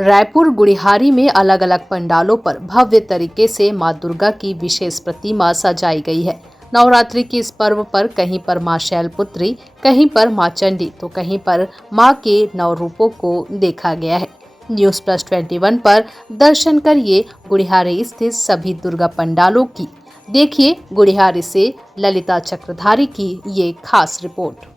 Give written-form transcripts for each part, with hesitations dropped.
रायपुर गुड़िहारी में अलग अलग पंडालों पर भव्य तरीके से मां दुर्गा की विशेष प्रतिमा सजाई गई है। नवरात्रि के इस पर्व पर कहीं पर मां शैलपुत्री, कहीं पर मां चंडी तो कहीं पर मां के नौ रूपों को देखा गया है। News+21 पर दर्शन करिए गुड़िहारी स्थित सभी दुर्गा पंडालों की। देखिए गुड़िहारी से ललिता चक्रधारी की ये खास रिपोर्ट।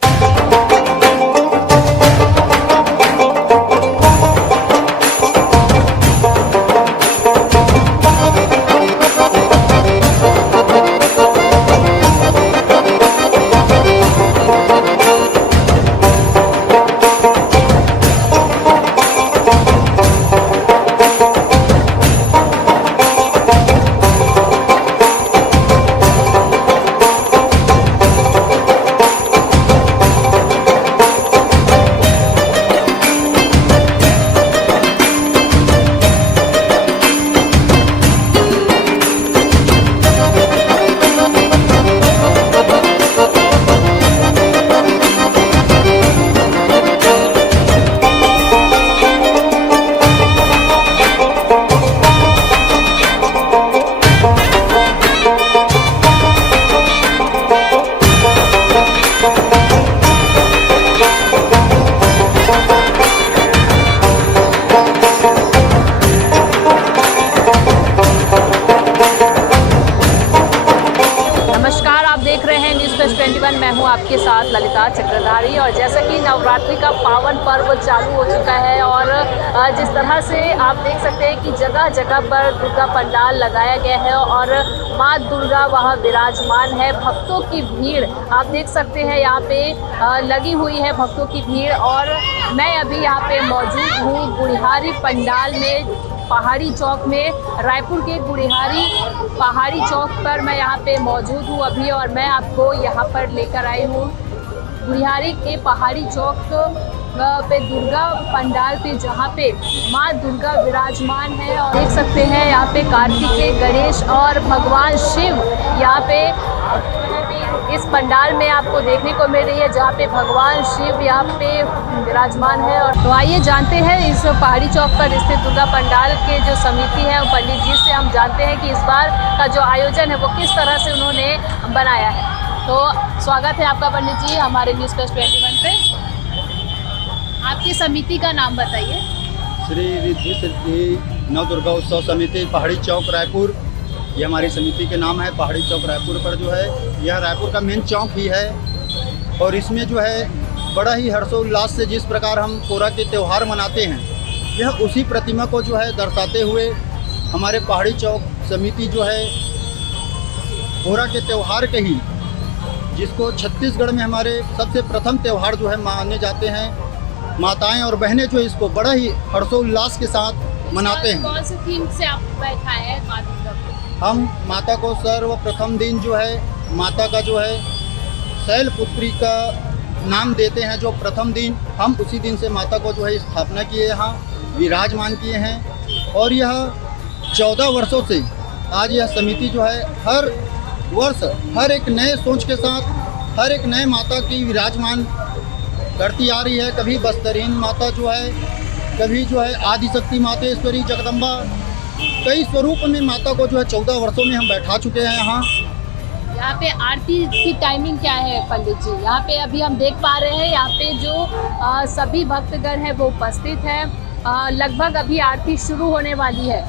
नमस्कार, आप देख रहे हैं News+21। मैं हूं आपके साथ ललिता चक्रधारी। और जैसा कि नवरात्रि का पावन पर्व चालू हो चुका है और जिस तरह से आप देख सकते हैं कि जगह जगह पर दुर्गा पंडाल लगाया गया है और माँ दुर्गा वहाँ विराजमान है। भक्तों की भीड़ आप देख सकते हैं, यहाँ पे लगी हुई है भक्तों की भीड़। और मैं अभी यहाँ पे मौजूद हूँ गुड़िहारी पंडाल में, पहाड़ी चौक में। रायपुर के गुड़िहारी पहाड़ी चौक पर मैं यहाँ पे मौजूद हूँ अभी, और मैं आपको यहाँ पर लेकर आई हूँ गुड़िहारी के पहाड़ी चौक पे दुर्गा पंडाल पे, जहाँ पे माँ दुर्गा विराजमान है। और देख सकते हैं यहाँ पे कार्तिकेय, गणेश और भगवान शिव यहाँ पे इस पंडाल में आपको देखने को मिल रही है, जहाँ पे भगवान शिव यहाँ पे विराजमान है। और तो आइए जानते हैं इस पहाड़ी चौक पर स्थित दुर्गा पंडाल के जो समिति है पंडित जी से हम जानते हैं कि इस बार का जो आयोजन है वो किस तरह से उन्होंने बनाया है। तो स्वागत है आपका पंडित जी हमारे News+21 पे। आपकी समिति का नाम बताइए। श्री रिद्धि सिद्धि नव दुर्गा उत्सव समिति पहाड़ी चौक रायपुर, ये हमारी समिति के नाम है। पहाड़ी चौक रायपुर पर जो है, यह रायपुर का मेन चौक ही है। और इसमें जो है बड़ा ही हर्षोल्लास से जिस प्रकार हम पोरा के त्यौहार मनाते हैं, यह उसी प्रतिमा को जो है दर्शाते हुए हमारे पहाड़ी चौक समिति जो है पोरा के त्यौहार के ही, जिसको छत्तीसगढ़ में हमारे सबसे प्रथम त्यौहार जो है माने जाते हैं, माताएं और बहनें जो इसको बड़ा ही हर्षोल्लास के साथ मनाते हैं। कौन सी थीम से आप बैठाए हैं माँ दुर्गा को? हम माता को सर्वप्रथम दिन जो है माता का जो है शैलपुत्री का नाम देते हैं। जो प्रथम दिन हम उसी दिन से माता को जो है स्थापना किए, यहाँ विराजमान किए हैं। और यह 14 वर्षों से आज यह समिति जो है हर वर्ष हर एक नए सोच के साथ हर एक नए माता की विराजमान करती आ रही है। कभी बस्तरहीन माता जो है, कभी जो है आदिशक्ति मातेश्वरी जगदम्बा, कई स्वरूप में माता को जो है 14 वर्षों में हम बैठा चुके हैं। यहाँ पे आरती की टाइमिंग क्या है पंडित जी? यहाँ पे अभी हम देख पा रहे हैं, यहाँ पे जो सभी भक्तगण हैं वो उपस्थित हैं। लगभग अभी आरती शुरू होने वाली है।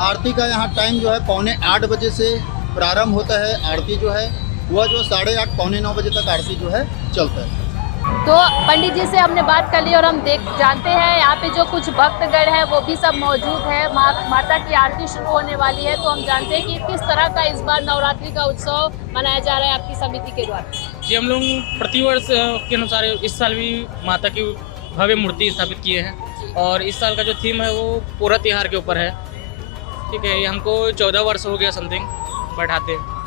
आरती का यहाँ टाइम जो है 7:45 बजे से प्रारंभ होता है। आरती जो है वह जो 8:30 पौने 9 बजे तक आरती जो है चलता है। तो पंडित जी से हमने बात कर ली और हम जानते हैं यहाँ पे जो कुछ भक्तगण हैं वो भी सब मौजूद है। माता की आरती शुरू होने वाली है, तो हम जानते हैं कि किस तरह का इस बार नवरात्रि का उत्सव मनाया जा रहा है आपकी समिति के द्वारा। जी, हम लोग प्रतिवर्ष के अनुसार इस साल भी माता की भव्य मूर्ति स्थापित किए हैं। और इस साल का जो थीम है वो पोरा त्योहार के ऊपर है। ठीक है, ये हमको 14 वर्ष हो गया समथिंग बैठाते हैं।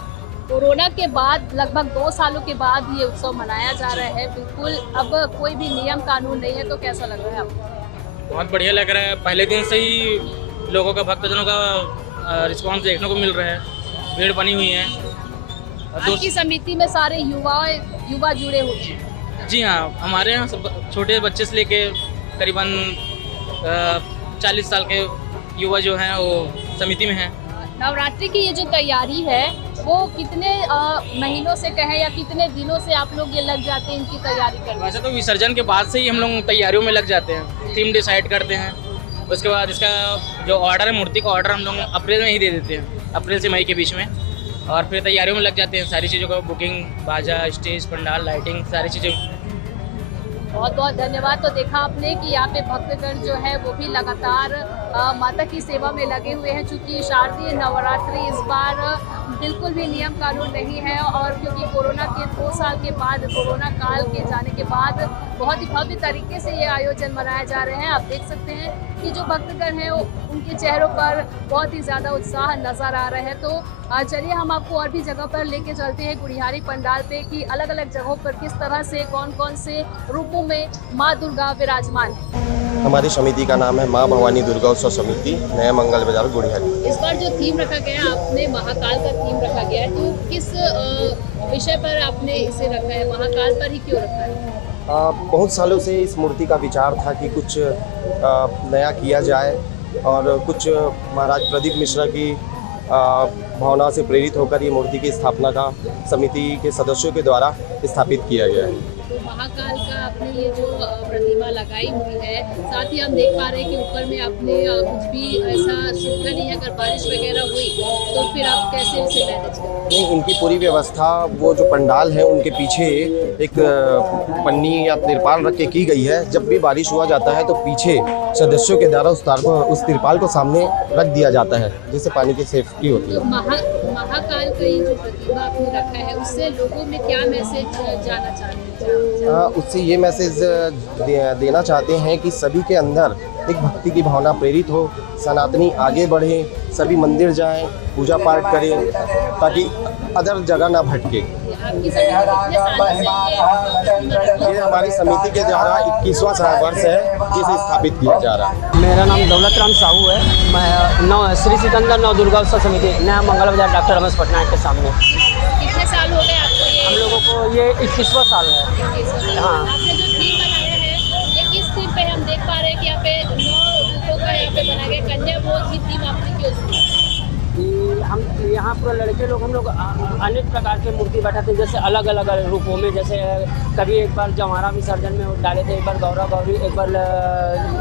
कोरोना के बाद लगभग 2 सालों के बाद ये उत्सव मनाया जा रहा है। बिल्कुल अब कोई भी नियम कानून नहीं है, तो कैसा लग रहा है आपको? बहुत बढ़िया लग रहा है। पहले दिन से ही लोगों का, भक्तजनों का रिस्पांस देखने को मिल रहा है। भीड़ बनी हुई है। आपकी समिति में सारे युवा जुड़े हुए हैं? जी हाँ, हमारे यहाँ सब छोटे बच्चे से लेके करीबन 40 साल के युवा जो हैं वो समिति में हैं। नवरात्रि की ये जो तैयारी है वो कितने महीनों से कहें या कितने दिनों से आप लोग ये लग जाते हैं इनकी तैयारी करने? वैसे तो विसर्जन के बाद से ही हम लोग तैयारियों में लग जाते हैं, थीम डिसाइड करते हैं, उसके बाद इसका जो ऑर्डर है, मूर्ति का ऑर्डर हम लोग अप्रैल में ही दे देते हैं, अप्रैल से मई के बीच में, और फिर तैयारियों में लग जाते हैं, सारी चीज़ों का बुकिंग, बाजा, स्टेज, पंडाल, लाइटिंग, सारी चीज़ें। बहुत बहुत धन्यवाद। तो देखा आपने कि यहाँ पे भक्तगण जो है वो भी लगातार माता की सेवा में लगे हुए हैं, चूँकि शारदीय नवरात्रि इस बार बिल्कुल भी नियम कानून नहीं है, और क्योंकि कोरोना के 2 साल के बाद, कोरोना काल के जाने के बाद बहुत ही भव्य तरीके से ये आयोजन मनाए जा रहे हैं। आप देख सकते हैं कि जो भक्तगण हैं उनके चेहरों पर बहुत ही ज़्यादा उत्साह नज़र आ रहा है। तो चलिए हम आपको और भी जगह पर लेके चलते हैं गुड़ियारी पंडाल पे कि अलग अलग जगहों पर किस तरह से कौन कौन से रूपों में माँ दुर्गा विराजमान है। हमारी समिति का नाम है माँ भवानी दुर्गा उत्सव समिति, नया मंगल बाजार गुड़ियारी। इस बार जो थीम रखा गया है, आपने महाकाल का थीम रखा गया है, तो किस विषय पर आपने इसे रखा है, महाकाल पर ही क्यों रखा है? बहुत सालों से इस मूर्ति का विचार था कि कुछ नया किया जाए, और कुछ महाराज प्रदीप मिश्रा की भावना से प्रेरित होकर ये मूर्ति की स्थापना का समिति के सदस्यों के द्वारा स्थापित किया गया है। तो महाकाल का आपने ये जो प्रतिमा लगाई हुई है, साथ ही हम देख पा रहे हैं कि ऊपर में आपने कुछ भी ऐसा सुविधा नहीं है, अगर बारिश वगैरह हुई तो फिर आप कैसे इसे मैनेज करें? नहीं, इनकी पूरी व्यवस्था, वो जो पंडाल है उनके पीछे एक पन्नी या तिरपाल रख के की गई है। जब भी बारिश हुआ जाता है तो पीछे सदस्यों के द्वारा उस तिरपाल को सामने रख दिया जाता है, जिससे पानी की सेफ्टी होती है। तो महाकाल का ये जो प्रतिमा आपने रखा है, उससे लोगों में क्या मैसेज जाना चाहते हैं? उससे ये मैसेज देना चाहते हैं कि सभी के अंदर एक भक्ति की भावना प्रेरित हो, सनातनी आगे बढ़े, सभी मंदिर जाएं, पूजा पाठ करें, ताकि अदर जगह ना भटके। आपकी समिति कितने सालों से ये हमारी समिति के द्वारा 21वां वर्ष है जिसे स्थापित किया जा रहा है। मेरा नाम दौलत राम साहू है। मैं श्री सिकंदर नव दुर्गा उत्सव समिति, नया मंगल बाजार, डॉक्टर रमेश पटनायक के सामने। कितने साल हो गए आपको ये? हम लोगों को ये 21वां साल है। हाँ। आपने जो थीम बनाया है, ये किस थीम पे हम देख पा रहे हैं कि यहाँ पे 9 रूपों का यहाँ पे बनाया गया, कन्या भोज की थीम आपने क्यों चुनी? हम यहाँ पूरे लड़के लोग, हम लोग अनेक प्रकार के मूर्ति बैठाते हैं, जैसे अलग अलग रूपों में, जैसे कभी एक बार जवारा विसर्जन में डाले थे, एक बार गौरा गौरी, एक बार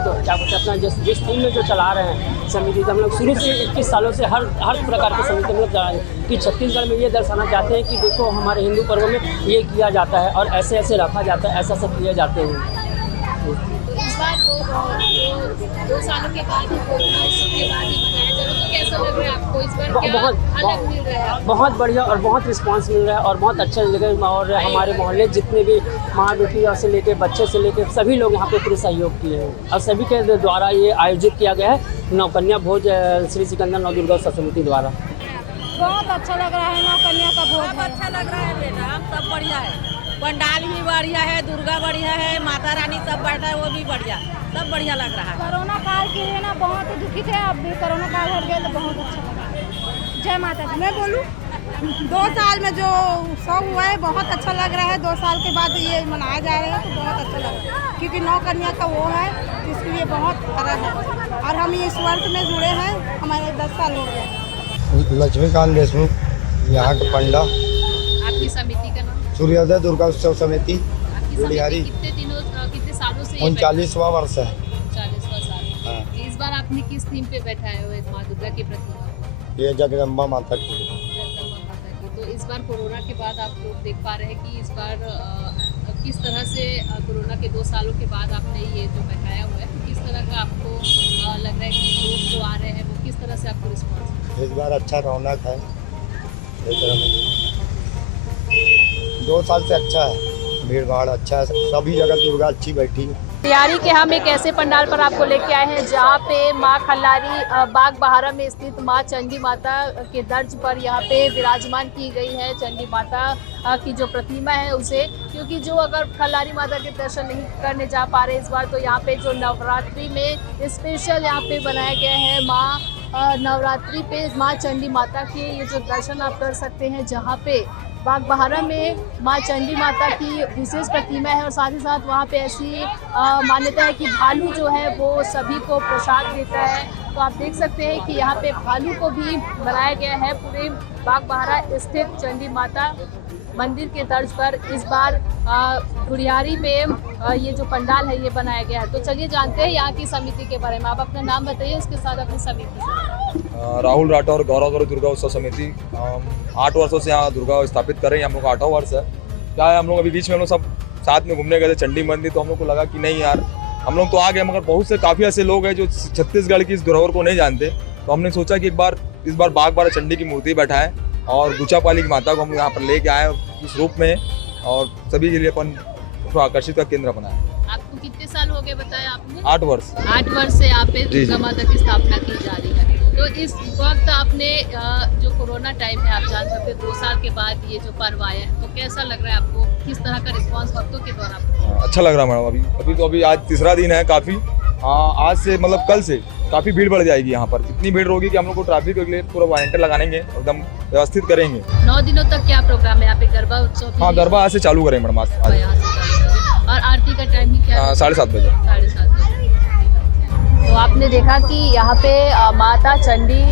तो क्या बोलते हैं अपना जिस थीम में जो चला रहे हैं समिति, हम लोग शुरू से 21 सालों से हर प्रकार की समिति हम लोग चला रहे हैं कि छत्तीसगढ़ में ये दर्शाना चाहते हैं कि देखो हमारे हिंदू पर्वों में ये किया जाता है और ऐसे ऐसे रखा जाता है, ऐसा ऐसा किए जाते हैं। इस बार 2 सालों के बाद ही, कोरोना के बाद ही मनाया जा रहा है, तो कैसा लग रहा है आपको? इस बार क्या अलग मिल रहा है? बहुत बढ़िया और बहुत रिस्पांस मिल रहा है और बहुत अच्छा लगा। और हमारे मोहल्ले जितने भी माँ बेटी से लेके बच्चे से लेके सभी लोग यहाँ पे पूरे सहयोग किए हैं, और सभी के द्वारा ये आयोजित किया गया है नवकन्या भोज श्री सिकंदर नव दुर्गा उत्सव समिति द्वारा। बहुत अच्छा लग रहा है, नौकन्या का भोज अच्छा लग रहा है बेटा, सब बढ़िया है, पंडाल भी बढ़िया है, दुर्गा बढ़िया है, माता रानी सब बैठा है, वो भी बढ़िया, सब बढ़िया लग रहा है। कोरोना काल के लिए ना बहुत दुखी थे, अब भी कोरोना काल हट गया तो बहुत अच्छा लगा। जय माता दी। मैं बोलूँ 2 साल में जो उत्सव हुआ है बहुत अच्छा लग रहा है, 2 साल के बाद ये मनाया जा रहा है तो बहुत अच्छा लग रहा है, क्योंकि नौकन्या का वो है, इसके लिए बहुत फर्क है, और हम इस वर्ष में जुड़े हैं, हमारे 10 साल हो गए। लक्ष्मीकांत देशमुख, यहाँ का पंडा। आपकी समिति का नाम? सूर्योदय दुर्गा उत्सव समिति आपकी गुड़ियारी। समिति कितने सालों से? 39वां वर्ष है। 40वां साल। हाँ। इस बार आपने किस थीम पे बैठाए हुए माँ दुर्गा की प्रतिमा? ये जगदम्बा माता की। जगदम्बा माता की। तो इस बार कोरोना के बाद आप लोग देख पा रहे हैं कि इस बार किस तरह से कोरोना के 2 सालों के बाद आपने ये जो बैठाया हुआ है, तो किस तरह का आपको लग रहा है कि लोग जो आ रहे हैं वो किस तरह से आपको रिस्पॉन्स? इस बार अच्छा रौनक है, 2 साल से अच्छा है, भीड़ भाड़ अच्छा है, सभी जगह दुर्गा अच्छी बैठी है। तैयारी के हम एक ऐसे पंडाल पर आपको लेके आए हैं जहाँ पे माँ खल्लारी बाग बहारा में स्थित माँ चंडी माता के दर्ज पर यहाँ पे विराजमान की गई है। चंडी माता की जो प्रतिमा है उसे, क्योंकि जो अगर खल्लारी माता के दर्शन नहीं करने जा पा रहे इस बार, तो यहाँ पे जो नवरात्रि में स्पेशल यहाँ पे बनाए गए हैं माँ नवरात्रि पे माँ चंडी माता के ये जो दर्शन आप कर सकते हैं, जहाँ पे बागबहारा में माँ चंडी माता की विशेष प्रतिमा है और साथ ही साथ वहाँ पे ऐसी मान्यता है कि भालू जो है वो सभी को प्रसाद देता है। तो आप देख सकते हैं कि यहाँ पे भालू को भी बनाया गया है पूरे बागबहारा स्थित चंडी माता मंदिर के तर्ज पर। इस बार गुड़ियारी में ये जो पंडाल है ये बनाया गया है। तो चलिए जानते हैं यहाँ की समिति के बारे में। आप अपना नाम बताइए, उसके साथ अपनी समिति। राहुल राठौर, गौरव गौरव दुर्गा उत्सव समिति। 8 वर्षों से यहाँ दुर्गा स्थापित कर रहे हैं। हम लोग का 8वां वर्ष है। क्या है, हम लोग अभी बीच में हम लोग सब साथ में घूमने गए थे चंडी मंदिर, तो हम लोग को लगा कि नहीं यार, हम लोग तो आ गए मगर बहुत से काफ़ी ऐसे लोग हैं जो छत्तीसगढ़ की इस धरोहर को नहीं जानते। तो हमने सोचा कि इस बार बागबाहरा चंडी की मूर्ति बैठाएं और गुचापाली की माता को हम यहाँ पर लेके आए इस रूप में और सभी के लिए अपन आकर्षित का केंद्र बनाए। आपको कितने साल हो गए बताया आपने? 8 वर्ष। 8 वर्ष से यहाँ पे दुर्गा माता की स्थापना की जा रही है। तो इस वक्त आपने जो कोरोना टाइम है, आप जान सकते 2 साल के बाद ये जो पर्व आया है, तो कैसा लग रहा है आपको? किस तरह का रिस्पांस भक्तों के द्वारा? अच्छा लग रहा है मैडम। अभी आज तीसरा दिन है। काफ़ी आज से मतलब कल से काफ़ी भीड़ बढ़ जाएगी यहाँ पर। इतनी भीड़ होगी कि हम लोग को ट्रैफिक के लिए पूरा वॉलंटियर लगाएंगे, एकदम व्यवस्थित करेंगे। 9 दिनों तक क्या प्रोग्राम है यहाँ पे? गरबा उत्सव? हाँ, गरबा आज से चालू करेंगे मैडम। आज और आरती का टाइम क्या है? 7:30 बजे। 7:30 बजे। तो आपने देखा कि यहाँ पे माता चंडी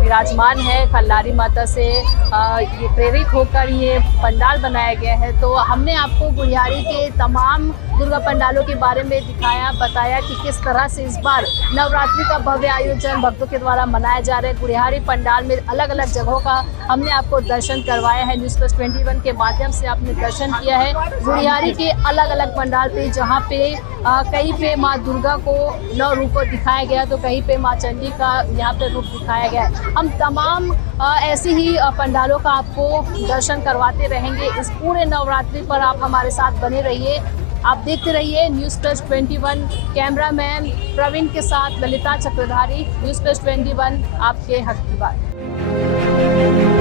विराजमान है। खल्लारी माता से ये प्रेरित होकर ये पंडाल बनाया गया है। तो हमने आपको गुड़ियारी के तमाम दुर्गा पंडालों के बारे में दिखाया, बताया कि किस तरह से इस बार नवरात्रि का भव्य आयोजन भक्तों के द्वारा मनाया जा रहा है। गुड़ियारी पंडाल में अलग अलग जगहों का हमने आपको दर्शन करवाया है। न्यूज़ प्लस 21 के माध्यम से आपने दर्शन किया है गुड़ियारी के अलग अलग पंडाल पे, जहाँ पे कहीं पे माँ दुर्गा को 9 रूपों दिखाया गया, तो कहीं पे माँ चंडी का यहाँ पे रूप दिखाया गया है। हम तमाम ऐसे ही पंडालों का आपको दर्शन करवाते रहेंगे। इस पूरे नवरात्रि पर आप हमारे साथ बने रहिए, आप देखते रहिए न्यूज़ प्लस 21। कैमरामैन प्रवीण के साथ ललिता चक्रधारी, न्यूज़ प्लस 21, आपके हक की बात।